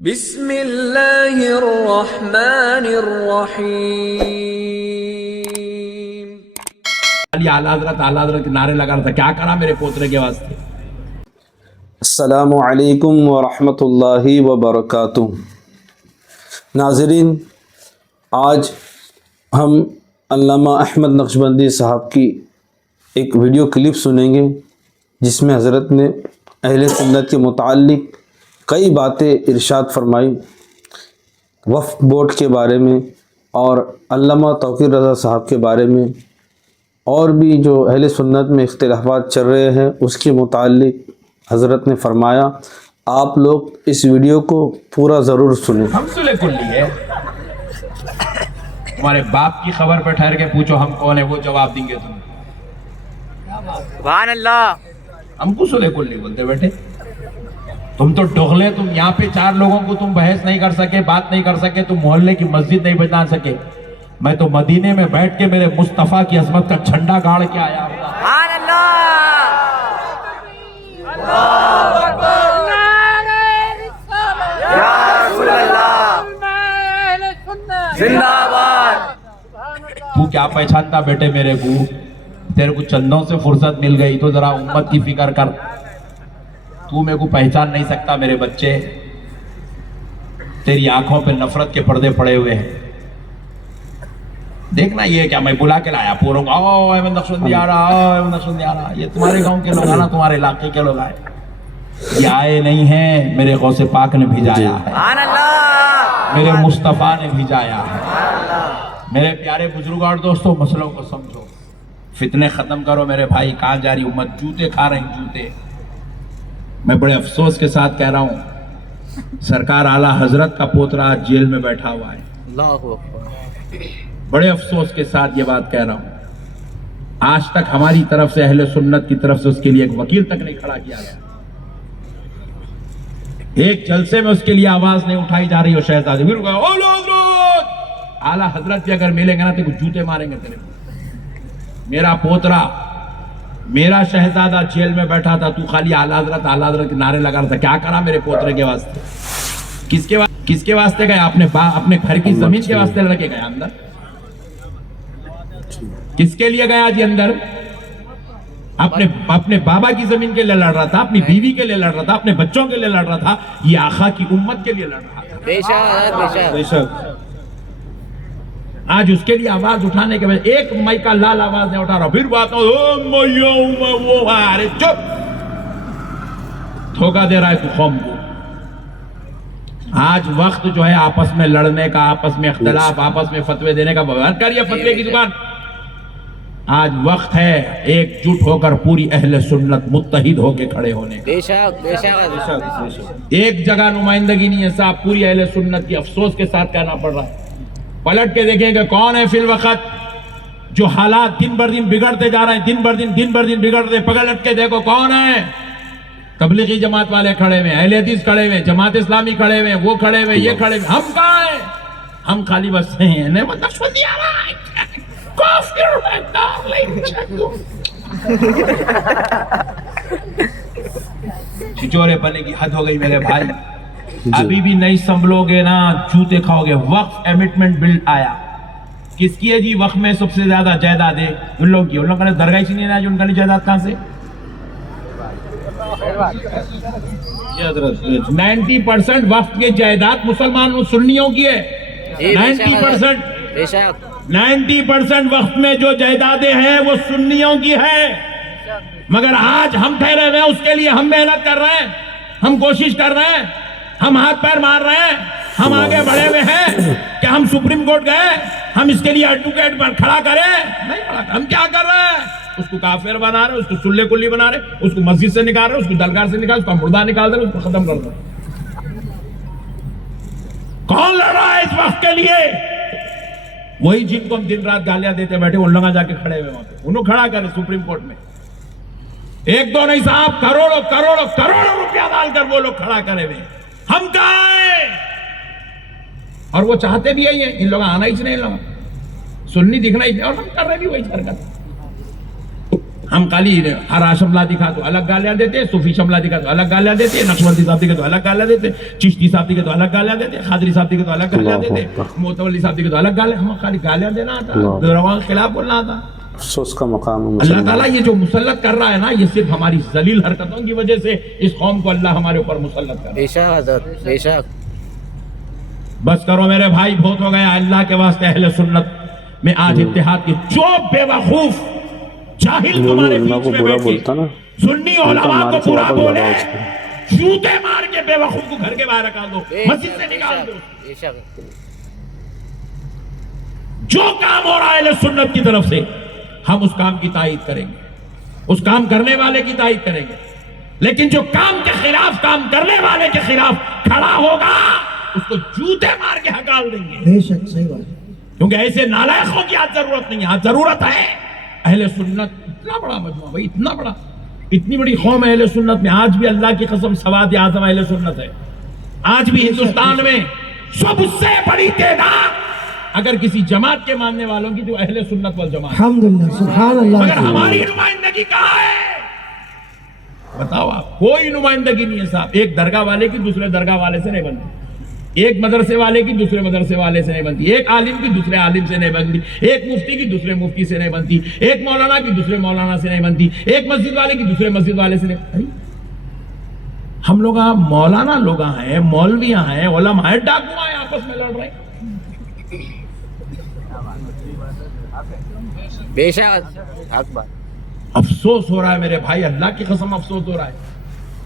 بسم اللہ الرحمن الرحیم۔ اعلیٰ حضرت کے نعرے لگا رہا تھا، کیا کرا میرے پوترے کے واسطے؟ السلام علیکم ورحمۃ اللہ وبرکاتہ۔ ناظرین، آج ہم علامہ احمد نقشبندی صاحب کی ایک ویڈیو کلپ سنیں گے جس میں حضرت نے اہل سنت کے متعلق کئی باتیں ارشاد فرمائی، وقف بورڈ کے بارے میں اور علامہ توقیر رضا صاحب کے بارے میں، اور بھی جو اہل سنت میں اختلافات چل رہے ہیں اس کے متعلق حضرت نے فرمایا۔ آپ لوگ اس ویڈیو کو پورا ضرور سنیں۔ ہم سلے کلی ہے، تمہارے باپ کی خبر پہ ٹھہر کے پوچھو ہم کون ہے، وہ جواب دیں گے تمہیں۔ سبحان اللہ۔ ہم کو سلے کلی بولتے بیٹھے، تم تو ڈغلے، تم یہاں پہ چار لوگوں کو تم بحث نہیں کر سکے، بات نہیں کر سکے، تم محلے کی مسجد نہیں بنا سکے۔ میں تو مدینے میں بیٹھ کے میرے مصطفیٰ کی عظمت کا جھنڈا گاڑ کے آیا ہوں۔ سبحان اللہ۔ اللہ اکبر۔ یا رسول اللہ، زندہ باد۔ تو کیا پہچانتا بیٹے میرے کو؟ تیرے کو چندوں سے فرصت مل گئی تو ذرا امت کی فکر کر۔ تو میرے کو پہچان نہیں سکتا میرے بچے، تیری آنکھوں پہ نفرت کے پردے پڑے ہوئے ہیں۔ دیکھنا یہ کیا میں بلا کے لایا پوروں کو، آؤ احمد نقشبندی آ رہا، آؤ احمد نقشبندی آ رہا۔ یہ تمہارے گاؤں کے لوگ آنا، تمہارے علاقے کے لوگ آئے، یہ آئے نہیں ہیں، میرے غوث پاک نے بھیجایا ہے، سبحان اللہ۔ میرے مصطفیٰ نے بھیجایا ہے۔ میرے پیارے بزرگ اور دوستوں، مسئلوں کو سمجھو، فتنے ختم کرو میرے بھائی۔ کہاں جا رہی امت؟ جوتے کھا رہے ہیں، جوتے۔ میں بڑے افسوس کے ساتھ کہہ رہا ہوں، سرکار اعلیٰ حضرت کا پوترا آج جیل میں بیٹھا ہوا ہے۔ اللہ اکبر۔ بڑے افسوس کے ساتھ یہ بات کہہ رہا ہوں، آج تک ہماری طرف سے، اہل سنت کی طرف سے اس کے لیے ایک وکیل تک نہیں کھڑا کیا گیا، ایک جلسے میں اس کے لیے آواز نہیں اٹھائی جا رہی ہو۔ شہزادے پھر کہا اعلیٰ حضرت، اعلیٰ حضرت بھی اگر ملیں گے نا تو کچھ جوتے ماریں گے تیرے کو۔ میرا پوترا، میرا شہزادہ جیل میں بیٹھا تھا، تو خالی اعلیٰ حضرت کے نعرے لگا رہا تھا، کیا کرا میرے پوترے کے واسطے؟ کس کے واسطے گیا؟ اپنے گھر کی زمین کے واسطے لڑکے گیا اندر؟ کس کے لیے گیا جی اندر؟ اپنے بابا کی زمین کے لیے لڑ رہا تھا، اپنی بیوی کے لیے لڑ رہا تھا، اپنے بچوں کے لیے لڑ رہا تھا، یہ آقا کی امت کے لیے لڑ رہا تھا۔ بے شک، بے شک۔ آج اس کے لیے آواز اٹھانے کے بعد ایک مائی کا لال آواز نہیں اٹھا رہا، پھر بات ارے چپ، دھوکہ دے رہا ہے تو قوم کو۔ آج وقت جو ہے آپس میں لڑنے کا، آپس میں اختلاف، آپس میں فتوے دینے کا، بند کریے فتوے کی دکان۔ آج وقت ہے ایک جٹ ہو کر پوری اہل سنت متحد ہو کے کھڑے ہونے کا۔ بے شک، بے شک۔ ایک جگہ نمائندگی نہیں ہے صاحب، پوری اہل سنت کی، افسوس کے ساتھ کہنا پڑ رہا ہے۔ پلٹ کے دیکھیں کہ کون ہے فی الوقت جو حالات دن بر دن بگڑتے جا رہے ہیں، دن بر دن بگڑتے، پلٹ کے دیکھو کون ہے؟ تبلیغی جماعت والے کھڑے ہوئے، اہل حدیث کھڑے ہوئے، جماعت اسلامی کھڑے ہوئے، وہ کھڑے ہوئے، یہ کھڑے ہوئے۔ ہم کہاں ہیں؟ ہم خالی بس ہیں نقشبندی آ رہا ہے، کافر ہے، دارلنگ چکو، چھچورے بنے کی حد ہو گئی میرے بھائی۔ ابھی بھی نہیں سنبھلو گے نا، جوتے کھاؤ گے۔ وقف امٹمنٹ بل آیا، کس کی ہے جی؟ وقف میں سب سے زیادہ جائیداد ہے ان لوگوں کی، ان لوگوں نے درگاہ سے نہیں جو ان کا نہیں جائیداد کہاں سے؟ 90% وقف کی جائیداد مسلمان سنیوں کی ہے۔ 90%، بے شک۔ 90% وقف میں جو جائیدادیں ہیں وہ سنیوں کی ہے، مگر آج ہم ٹھہرے ہوئے ہیں، اس کے لیے ہم محنت کر رہے ہیں، ہم کوشش کر رہے ہیں، ہم ہاتھ پیر مار رہے ہیں، ہم آگے بڑھے ہوئے ہیں کہ ہم سپریم کورٹ گئے، ہم اس کے لیے ایڈوکیٹ پر کھڑا کریں، نہیں کھڑا کریں۔ ہم کیا کر رہے ہیں؟ اس کو کافر بنا رہے، اس کو سلے کلی بنا رہے، اس کو مسجد سے نکال رہے، اس کو درگاہ سے نکال، اس کو مردہ نکال دے رہے، اس کو ختم کر دے۔ کون لڑ رہا ہے اس وقت کے لیے؟ وہی جن کو ہم دن رات گالیاں دیتے بیٹھے، ان لوگوں جا کے کھڑے ہوئے وہاں پہ، انہوں کھڑا کرے سپریم کورٹ میں۔ ایک دو نہیں صاحب، کروڑوں روپیہ ڈال کر وہ لوگ کھڑا کرے ہوئے۔ ہم کہاں ہیں؟ اور وہ چاہتے بھی یہی ہیں، ان لوگ آنا ہی نہیں، لوگ سننی دکھنا ہی نہیں، اور ہم کر رہے بھی وہی حرکت۔ ہم خالی ہر شملہ دکھا تو الگ گالیاں دیتے، صوفی شملہ دکھا تو الگ گالیاں دیتے، نقشبندی صاحب دکھا تو الگ گالیاں دیتے، چشتی صاحب دکھا تو الگ گالیاں دیتے، خادری صاحب دکھا تو الگ گالیاں دیتے، متولی صاحب دکھا تو الگ گالیاں. ہم خالی گالیاں دینا آتا، رواں کے خلاف بولنا آتا. افسوس کا مقام ہے اللہ تعالیٰ یہ جو مسلط کر رہا ہے نا، یہ صرف ہماری ذلیل حرکتوں کی وجہ سے اس قوم کو اللہ ہمارے اوپر مسلط کر رہا ہے. بے شک حضرت، بے شک. بس کرو میرے بھائی، بہت ہو گیا. اللہ کے واسطے اہل سنت میں آج اتحاد کی جو بے وقوف جاہل تمہارے علماء بیچ کو میں برا بیٹھے، بولتا نا، سنی علماء کو مارے برا سے بولے، واپس لگاؤ اس جوتے مار کے بے وقوف کو گھر کے باہر نکال دو، بے مسجد سے شک، بے نکال شک، دو. بے شک. جو کام ہو رہا ہے اہل سنت کی طرف سے، ہم اس کام کی تائید کریں گے، اس کام کرنے والے کی تائید کریں گے. لیکن جو کام کے خلاف، کام کرنے والے کے خلاف کھڑا ہوگا، اس کو جوتے مار کے ہکال دیں گے. بے شک صحیح بات. کیونکہ ایسے نالائقوں کی آج ضرورت نہیں ہے. آج ضرورت ہے اہل سنت. اتنا بڑا مجموعہ بھائی، اتنا بڑا، اتنی بڑی قوم ہے اہل سنت میں. آج بھی اللہ کی قسم سواد اعظم اہل سنت ہے. آج بھی ہندوستان میں سب سے بڑی تعداد اگر کسی جماعت کے ماننے والوں کی تو اہل سنت والجماعت. الحمدللہ، سبحان اللہ. مگر ہماری نمائندگی کہاں ہے؟ بتاؤ آپ. کوئی نمائندگی نہیں ہے صاحب. ایک درگاہ والے کی دوسرے درگاہ والے سے نہیں بنتی، ایک مدرسے والے کی دوسرے مدرسے والے سے نہیں بنتی، ایک عالم کی دوسرے عالم سے نہیں بنتی، ایک مفتی کی دوسرے مفتی سے نہیں بنتی، ایک مولانا کی دوسرے مولانا سے نہیں بنتی، ایک مسجد والے کی دوسرے مسجد والے سے نہیں. ہم لوگ مولانا لوگ ہیں، مولویاں ہیں، علماء ہیں، ڈاکو ہیں، آپس میں لڑ رہے ہیں. بے شک حق بات. افسوس ہو رہا ہے میرے بھائی، اللہ کی قسم افسوس ہو رہا ہے.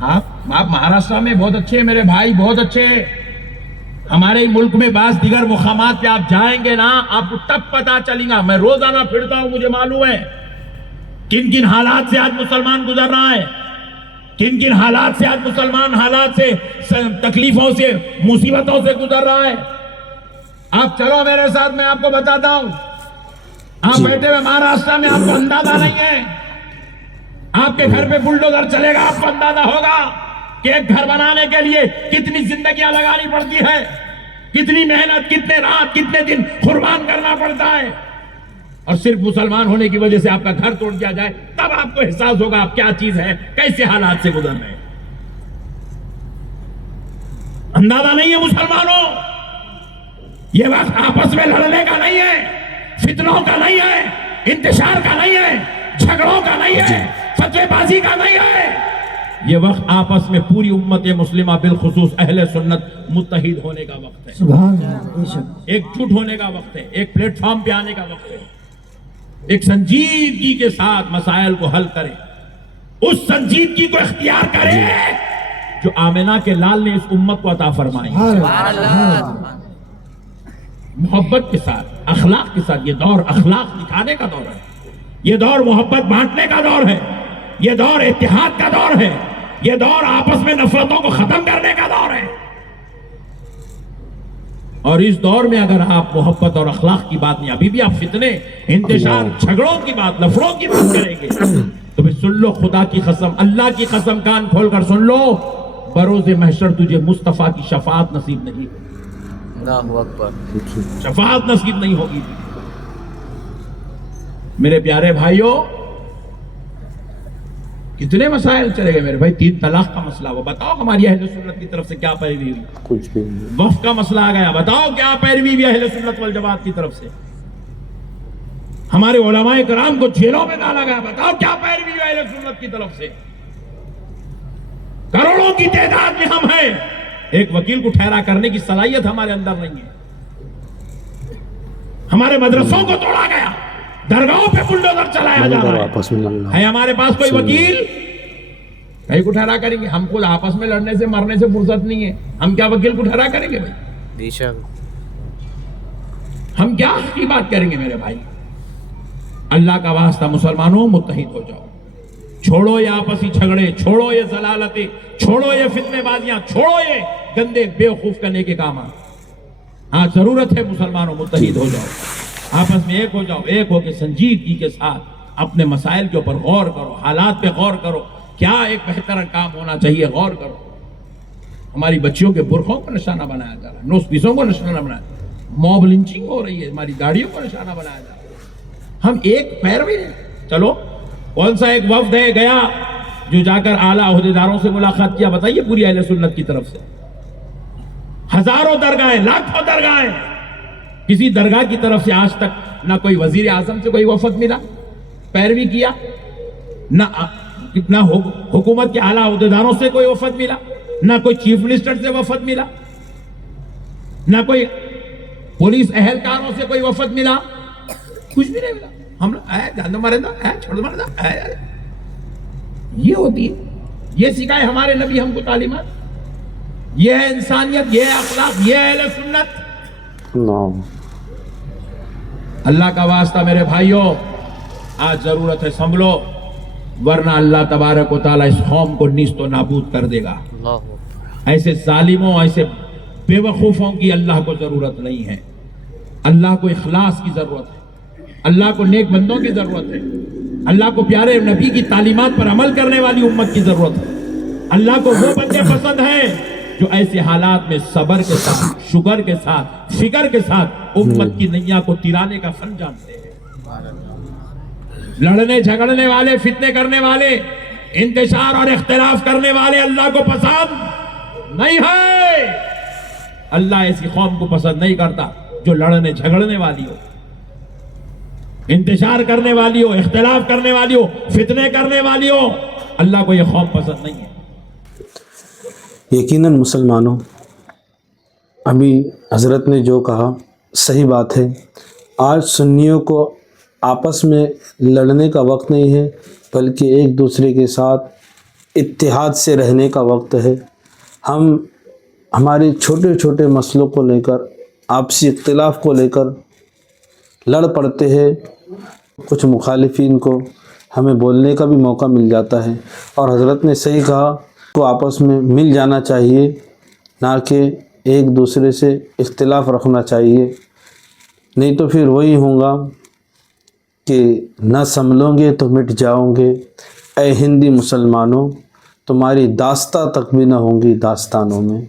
آپ مہاراشٹر میں بہت اچھے ہیں میرے بھائی، بہت اچھے ہیں. ہمارے ملک میں بعض دیگر مقامات پہ آپ جائیں گے نا، آپ کو تب پتا چلے گا. میں روزانہ پھرتا ہوں، مجھے معلوم ہے کن کن حالات سے آج مسلمان گزر رہا ہے، کن کن حالات سے آج مسلمان تکلیفوں سے، مصیبتوں سے گزر رہا ہے. آپ چلو میرے ساتھ، میں آپ کو بتاتا ہوں. آپ بیٹھے ہوئے مہاراشٹر میں، آپ کو اندازہ نہیں ہے. آپ کے گھر پہ بلڈوزر چلے گا، آپ کو اندازہ ہوگا کہ ایک گھر بنانے کے لیے کتنی زندگیاں لگانی پڑتی ہے، کتنی محنت، کتنے رات، کتنے دن قربان کرنا پڑتا ہے. اور صرف مسلمان ہونے کی وجہ سے آپ کا گھر توڑ دیا جائے، تب آپ کو احساس ہوگا آپ کیا چیز ہے، کیسے حالات سے گزر رہے ہیں. اندازہ نہیں ہے مسلمانوں. یہ وقت آپس میں لڑنے کا نہیں ہے، فتنوں کا نہیں ہے، انتشار کا نہیں ہے، جھگڑوں کا نہیں ہے، فتوے بازی کا نہیں ہے. یہ وقت آپس میں پوری امت مسلمہ بالخصوص اہل سنت متحد ہونے کا وقت ہے، سبحان اللہ. بے شک. ایک جٹ ہونے کا وقت ہے، ایک پلیٹ فارم پہ آنے کا وقت ہے. ایک سنجیدگی کے ساتھ مسائل کو حل کریں، اس سنجیدگی کو اختیار کریں جو آمنہ کے لال نے اس امت کو عطا فرمائی. سبحان اللہ. محبت کے ساتھ، اخلاق کے ساتھ. یہ دور اخلاق دکھانے کا دور ہے، یہ دور محبت بانٹنے کا دور ہے، یہ دور اتحاد کا دور ہے، یہ دور آپس میں نفرتوں کو ختم کرنے کا دور ہے. اور اس دور میں اگر آپ محبت اور اخلاق کی بات نہیں، ابھی بھی آپ فتنے، انتشار، جھگڑوں کی بات، نفروں کی بات کریں گے تو پھر سن لو، خدا کی قسم، اللہ کی قسم، کان کھول کر سن لو، بروز محشر تجھے مصطفیٰ کی شفاعت نصیب نہیں ہوگی. اللہ اکبر. شفاعت نصیب نہیں ہوگی. میرے پیارے بھائیوں، کتنے مسائل چلے گئے میرے بھائی. 3 طلاق کا مسئلہ ہوا، بتاؤ ہماری اہل سنت کی طرف سے کیا پیروی ہوئی. کچھ بھی نہیں. وقف کا مسئلہ آ گیا، بتاؤ کیا پیروی ہوئی اہل سنت والجماعت کی طرف سے. ہمارے علماء کرام کو جیلوں میں ڈالا گیا، بتاؤ کیا پیروی ہوئی اہل سنت کی طرف سے. کروڑوں کی تعداد میں ہم ہیں، ایک وکیل کو ٹھہرا کرنے کی صلاحیت ہمارے اندر نہیں ہے. ہمارے مدرسوں کو توڑا گیا، درگاہوں پہ بلڈوزر چلایا جا رہا آپس میں لڑنا. ہے ہمارے پاس کوئی وکیل؟ کہیں کو ٹھہرا کریں گے؟ ہم خود آپس میں لڑنے سے مرنے سے فرصت نہیں ہے، ہم کیا وکیل کو ٹھہرا کریں گے بھائی؟ بے شک. ہم کیا حق کی بات کریں گے میرے بھائی؟ اللہ کا واسطہ مسلمانوں متحد ہو جاؤ. چھوڑو یہ آپسی جھگڑے، چھوڑو یہ ضلالتیں، چھوڑو یہ فتنے بازیاں، چھوڑو یہ گندے بیوقوف کرنے کے کام. ہاں ضرورت ہے مسلمانوں متحد ہو جاؤ، آپس میں ایک ہو جاؤ، ایک ہو کے سنجیدگی کے ساتھ اپنے مسائل کے اوپر غور کرو، حالات پہ غور کرو، کیا ایک بہتر کام ہونا چاہیے، غور کرو. ہماری بچیوں کے برقعوں کو نشانہ بنایا جا رہا ہے، نوز پیسوں کو نشانہ بنایا جا رہا ہے، موب لنچنگ ہو رہی ہے، ہماری گاڑیوں کو نشانہ بنایا جا رہا ہے. ہم ایک پیر بھی نہیں. چلو کون سا ایک وفد ہے گیا جو جا کر اعلیٰ عہدیداروں سے ملاقات کیا؟ بتائیے پوری اہل سنت کی طرف سے. ہزاروں درگاہیں، لاکھوں درگاہیں، کسی درگاہ کی طرف سے آج تک نہ کوئی وزیر اعظم سے کوئی وفد ملا، پیروی کیا، نہ حکومت کے اعلیٰ عہدیداروں سے کوئی وفد ملا، نہ کوئی چیف منسٹر سے وفد ملا، نہ کوئی پولیس اہلکاروں سے کوئی وفد ملا، کچھ بھی نہیں ملا. ہم جان دو مرے دو، چھوڑ دو مرے دو. یہ ہوتی ہے، یہ سکھائے ہمارے نبی ہم کو تعلیمات. یہ ہے انسانیت، یہ ہے اخلاق، یہ ہے اہل سنت. نعم. اللہ کا واسطہ میرے بھائیوں، آج ضرورت ہے سنبھلو، ورنہ اللہ تبارک و تعالیٰ اس قوم کو نیست و نابود کر دے گا. اللہ ایسے ظالموں، ایسے بے وقوفوں کی اللہ کو ضرورت نہیں ہے. اللہ کو اخلاص کی ضرورت ہے، اللہ کو نیک بندوں کی ضرورت ہے، اللہ کو پیارے نبی کی تعلیمات پر عمل کرنے والی امت کی ضرورت ہے. اللہ کو وہ بندے پسند ہیں جو ایسے حالات میں صبر کے ساتھ، شکر کے ساتھ، فکر کے ساتھ امت کی نیا کو ترانے کا فن جانتے ہیں. لڑنے جھگڑنے والے، فتنے کرنے والے، انتشار اور اختلاف کرنے والے اللہ کو پسند نہیں ہے. اللہ ایسی قوم کو پسند نہیں کرتا جو لڑنے جھگڑنے والی ہو، انتشار کرنے والی ہو، اختلاف کرنے والی ہو، فتنے کرنے والی ہو. اللہ کو یہ قوم پسند نہیں ہے. یقیناً مسلمانوں، ابھی حضرت نے جو کہا صحیح بات ہے. آج سنیوں کو آپس میں لڑنے کا وقت نہیں ہے، بلکہ ایک دوسرے کے ساتھ اتحاد سے رہنے کا وقت ہے. ہم ہمارے چھوٹے چھوٹے مسئلوں کو لے کر، آپسی اختلاف کو لے کر لڑ پڑتے ہیں. کچھ مخالفین کو ہمیں بولنے کا بھی موقع مل جاتا ہے، اور حضرت نے صحیح کہا کو آپس میں مل جانا چاہیے، نہ کہ ایک دوسرے سے اختلاف رکھنا چاہیے. نہیں تو پھر وہی ہوگا کہ نہ سنبھلو گے تو مٹ جاؤ گے. اے ہندی مسلمانوں، تمہاری داستاں تک بھی نہ ہوں گی داستانوں میں.